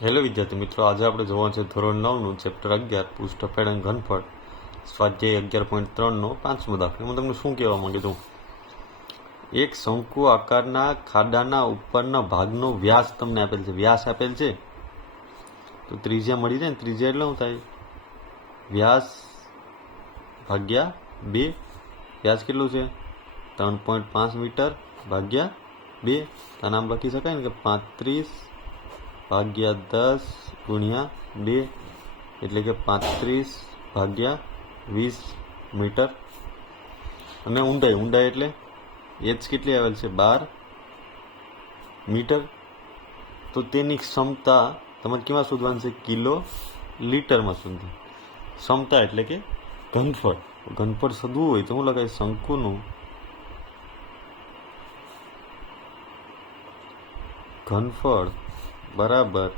Hello વિદ્યાર્થી મિત્રો, આજે આપણે જોવાનું છે ધોરણ 9નું ચેપ્ટર 11 પૃષ્ઠફળ અને ઘનફળ સ્વાધ્યાય 11.3નો 5મો દાખલો. હું તમને શું કહેવા માંગુ છું? એક શંકુ આકારના ખાડાના ઉપરના ભાગનો વ્યાસ તમને આપેલ છે. વ્યાસ આપેલ છે તો ત્રિજ્યા મળી જાય ને. ત્રિજ્યા એટલે શું થાય? વ્યાસ ભાગ્યા 2. વ્યાસ કેટલું છે? 3.5 મીટર ભાગ્યા 2. તો નામ લખી શકાય ને કે 35 ભાગ્યા 10 ગુણ્યા 2 એટલે કે 35 ભાગ્યા 20 મીટર. અને ઊંડાઈ એટલે એચ કેટલી આવેલ છે? 12 મીટર. તો તેની ક્ષમતા તમારે કેમાં શોધવાની છે? કિલો લીટરમાં શોધવાની. ક્ષમતા એટલે કે ઘનફળ. ઘનફળ શોધવું હોય તો શું લખાય? શંકુનું ઘનફળ બરાબર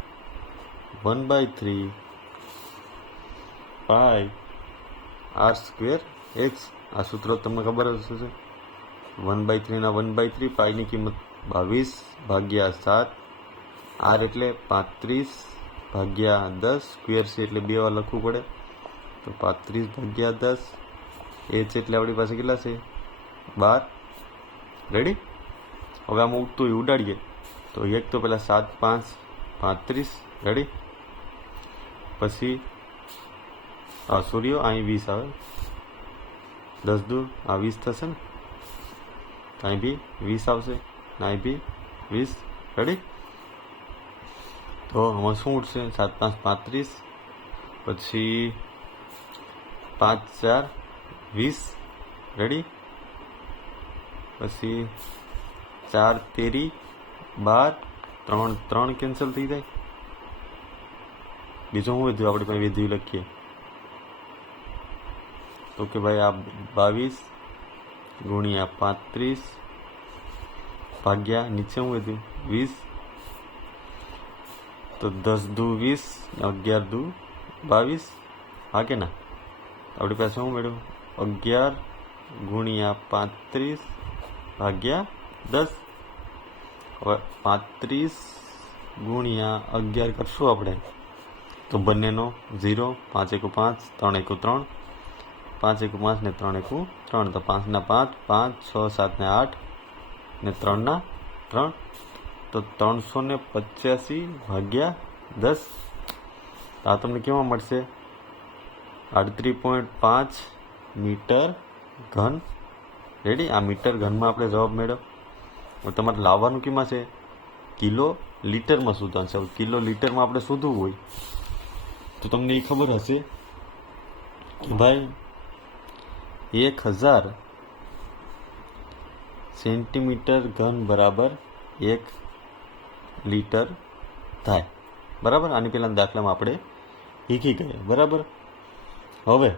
1/3 પાઈ r² x. આ સૂત્ર તમને ખબર જ હશે. 1/3 ના 1/3, પાઈની કિંમત 22 ભાગ્યા 7, r એટલે 35 ભાગ્યા 10, સ્ક્વેર છે એટલે 2 વાર લખવું પડે તો 35 ભાગ્યા 10, h એટલે આપણી પાસે કેટલા છે? 12. રેડી? હવે આમાં ઉઠતું ઉડાડીએ તો એક તો પેલા 7 5 35. રેડી? પછી સૂર્યો અહીં 20 આવે, 10 દૂર આ 20 થશે ને, અહીં બી 20 આવશે, અહીં બી 20. રેડી? તો આમાં શું ઉઠશે? 7 5 35, પછી 5 4 20. રેડી? પછી 4 13 12, 3 3 કેન્સલ થઈ જાય. બીજું શું વધ્યું? આપણે પાસે વધ્યું લખીએ તો કે ભાઈ આ 22 ગુણ્યા 35 ભાગ્યા નીચે શું વધ્યું? 20. તો 10 દુ 20, 11 દુ 22. હા કે ના? આપણી પાસે શું મેળવ્યું? 11 ગુણ્યા 35 ભાગ્યા 10. હવે 35 ગુણ્યા 11 કરશું આપણે તો બંનેનો 0, 5 1 5, 3 1 3, 5 1 5 ને 3 1 3, તો 5 ના 5, 5 6 7 ને 8 ને 3 ના 3, તો 385 ભાગ્યા 10. આ તમને કેવા મળશે? 38.5 મીટર ઘન. રેડી? આ મીટર ઘનમાં આપણે જવાબ મેળવ્યો. તમારે લાવવાનું કેમાં છે? કિલો લીટરમાં શોધવાનું છે. કિલો લીટરમાં આપણે શોધવું હોય તો તમને એ ખબર હશે કે ભાઈ 1000 સેન્ટીમીટર ઘન બરાબર 1 લીટર થાય. બરાબર? આની પહેલાં દાખલામાં આપણે શીખી ગયા. બરાબર? હવે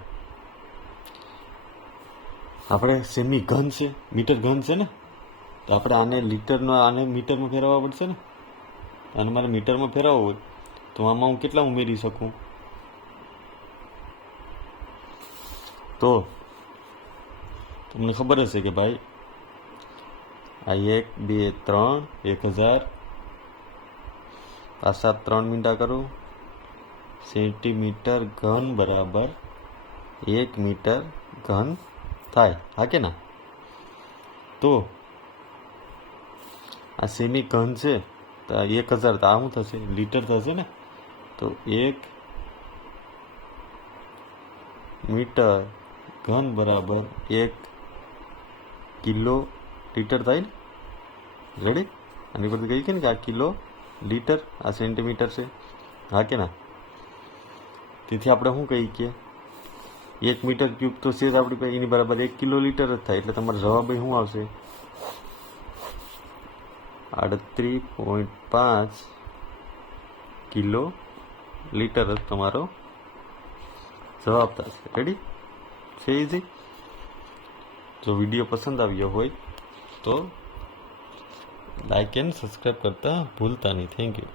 આપણે સેમી ઘન છે, મીટર ઘન છે ને, તો આપણે આને મીટરમાં ફેરવવા પડશે ને. આને મારે મીટરમાં ફેરવવું હોય તો આમાં હું કેટલા ઉમેરી શકું? તો તમને ખબર હશે કે ભાઈ આ 1 2 3 1000 આ 7 3 મીંડા કરું, સેન્ટીમીટર ઘન બરાબર 1 મીટર ઘન થાય. હા કે ના? તો આ સેમી ઘન છે તો 1000, તો આ શું થશે? લીટર થશે ને. તો 1 મીટર ઘન બરાબર 1 કિલો લીટર થાય ને. રેડી? આની પરથી કહી કે ને કે આ કિલો લીટર, આ સેન્ટીમીટર છે. હા કે ના? તેથી આપણે શું કહીએ કે 1 મીટર ક્યુબ તો છે આપણી પાસે, એની બરાબર 1 કિલો લીટર જ થાય. એટલે તમારો જવાબ શું આવશે? 38.5 કિલો લીટર જ તમારો જવાબ થશે. રેડી? છે ઇઝી. જો વિડીયો પસંદ આવ્યો હોય તો લાઈક એન્ડ સબસ્ક્રાઈબ કરતા ભૂલતા નહીં. Thank you.